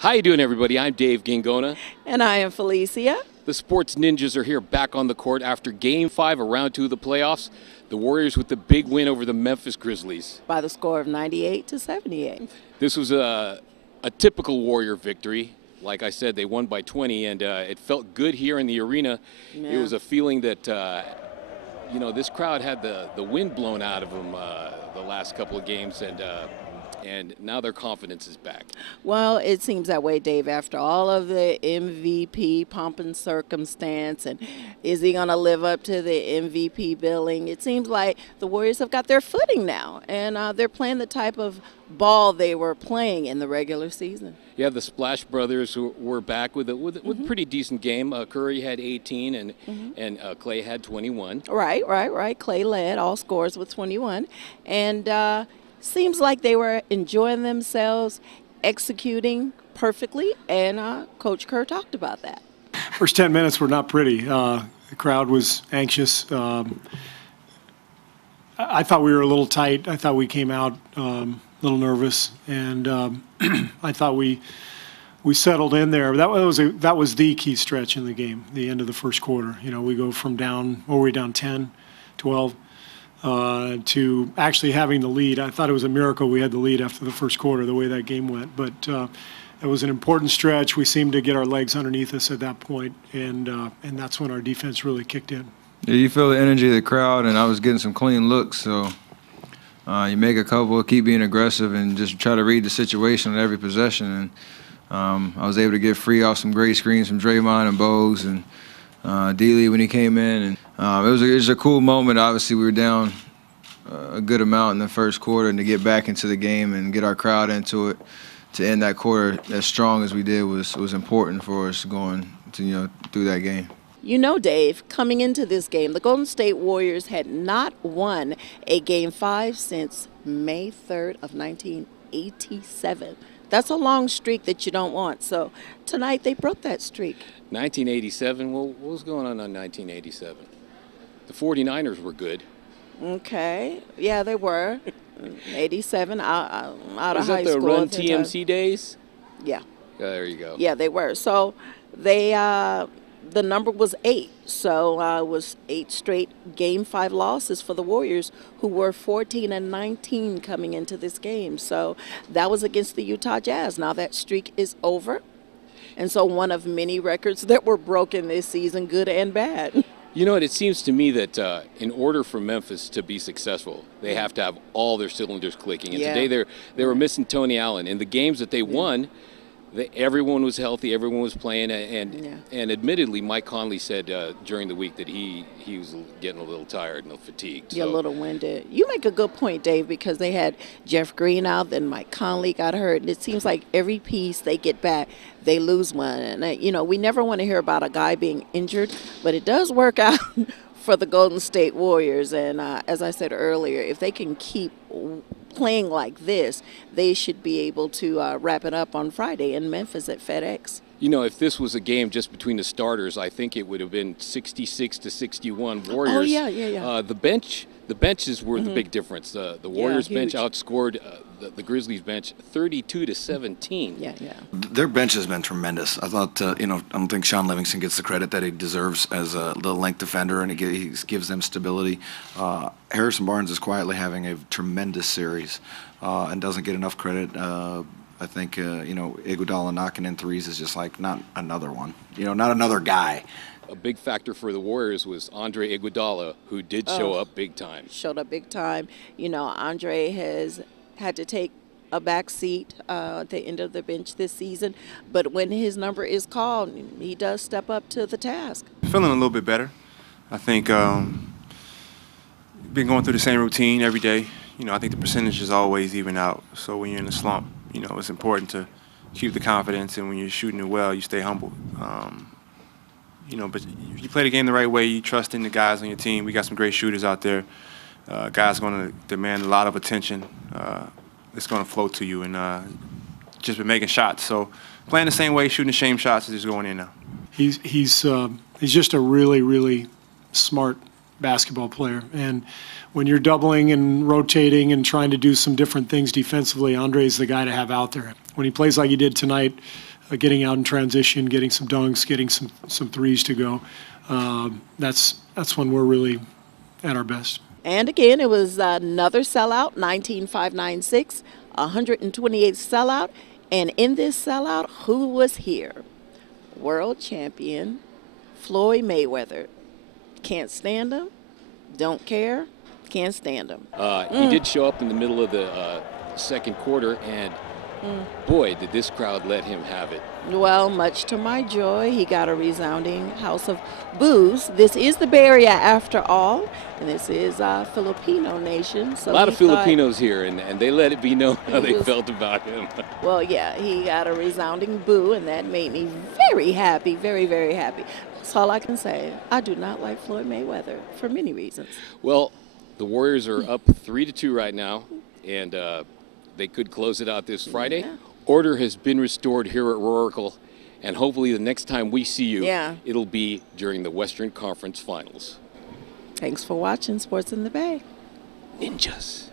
How you doing, everybody? I'm Dave Gingona. And I am Felicia. The Sports Ninjas are here back on the court after Game 5 of Round 2 of the playoffs. The Warriors with the big win over the Memphis Grizzlies. By the score of 98-78. This was a typical Warrior victory. Like I said, they won by 20, and it felt good here in the arena. Yeah. It was a feeling that, this crowd had the wind blown out of them the last couple of games, and now their confidence is back. Well, it seems that way, Dave, after all of the MVP pomp and circumstance, and is he going to live up to the MVP billing? It seems like the Warriors have got their footing now, and they're playing the type of ball they were playing in the regular season. Yeah, the Splash Brothers were back with a pretty decent game. Curry had 18, and Clay had 21. Right. Clay led all scores with 21. And seems like they were enjoying themselves, executing perfectly, and Coach Kerr talked about that. First 10 minutes were not pretty. The crowd was anxious. I thought we were a little tight. I thought we came out a little nervous, and I thought we settled in there. That was the key stretch in the game, the end of the first quarter. You know, we go from down, what were we down 10, 12? To actually having the lead. I thought it was a miracle we had the lead after the first quarter, the way that game went. But it was an important stretch. We seemed to get our legs underneath us at that point, and that's when our defense really kicked in. Yeah, you feel the energy of the crowd, and I was getting some clean looks. So you make a couple, keep being aggressive, and just try to read the situation on every possession. And I was able to get free off some great screens from Draymond and Bose and D-Lee when he came in. And it was a cool moment. Obviously, we were down a good amount in the first quarter, and to get back into the game and get our crowd into it, to end that quarter as strong as we did was important for us going to, through that game. You know, Dave, coming into this game, the Golden State Warriors had not won a Game 5 since May 3rd of 1987. That's a long streak that you don't want. So tonight they broke that streak. 1987? Well, what was going on in 1987? The 49ers were good. Okay. Yeah, they were. 87 out of high school. Was that the Run TMC days? Yeah. There you go. Yeah, they were. So they the number was 8. So it was 8 straight Game 5 losses for the Warriors, who were 14-19 coming into this game. So that was against the Utah Jazz. Now that streak is over. And so one of many records that were broken this season, good and bad. You know what, it seems to me that in order for Memphis to be successful, they have to have all their cylinders clicking. And today they were missing Tony Allen. In the games that they won, everyone was healthy, everyone was playing, and admittedly, Mike Conley said during the week that he was getting a little tired and fatigued. Yeah, a little winded. You make a good point, Dave, because they had Jeff Green out, then Mike Conley got hurt, and it seems like every piece they get back, they lose one. And, we never want to hear about a guy being injured, but it does work out for the Golden State Warriors. And as I said earlier, if they can keep playing like this, they should be able to wrap it up on Friday in Memphis at FedEx. You know, if this was a game just between the starters, I think it would have been 66-61 Warriors. Oh, yeah. The benches were the big difference. The Warriors bench outscored the Grizzlies bench 32-17. Yeah. Their bench has been tremendous. I thought, I don't think Sean Livingston gets the credit that he deserves as the length defender, and he gives them stability. Harrison Barnes is quietly having a tremendous series and doesn't get enough credit. I think, Iguodala knocking in threes is just like not another one. Not another guy. A big factor for the Warriors was Andre Iguodala, who did show up big time. Showed up big time. Andre has had to take a back seat at the end of the bench this season, but when his number is called, he does step up to the task. Feeling a little bit better. I think been going through the same routine every day. I think the percentages always even out. So when you're in a slump, it's important to keep the confidence, and when you're shooting it well, you stay humble. But if you play the game the right way, you trust in the guys on your team. We got some great shooters out there. Guys going to demand a lot of attention. It's going to flow to you, and just been making shots. So playing the same way, shooting the same shots is just going in now. He's just a really, really smart basketball player. And when you're doubling and rotating and trying to do some different things defensively, Andre's the guy to have out there. when he plays like he did tonight, getting out in transition, getting some dunks, getting some threes to go, that's when we're really at our best. And again, it was another sellout, 19,596, 128th sellout. And in this sellout, who was here? World champion Floyd Mayweather. Can't stand him, don't care, can't stand him. He did show up in the middle of the second quarter, and boy, did this crowd let him have it. Well, much to my joy, he got a resounding house of boos. This is the Bay Area after all, and this is Filipino nation. So a lot of Filipinos here, and they let it be known how they felt about him. Well, yeah, he got a resounding boo, and that made me very happy, very, very happy. That's all I can say. I do not like Floyd Mayweather for many reasons. Well, the Warriors are up 3-2 right now, and they could close it out this Friday. Yeah. Order has been restored here at Roracle, and hopefully the next time we see you, it'll be during the Western Conference Finals. Thanks for watching Sports in the Bay. Ninjas.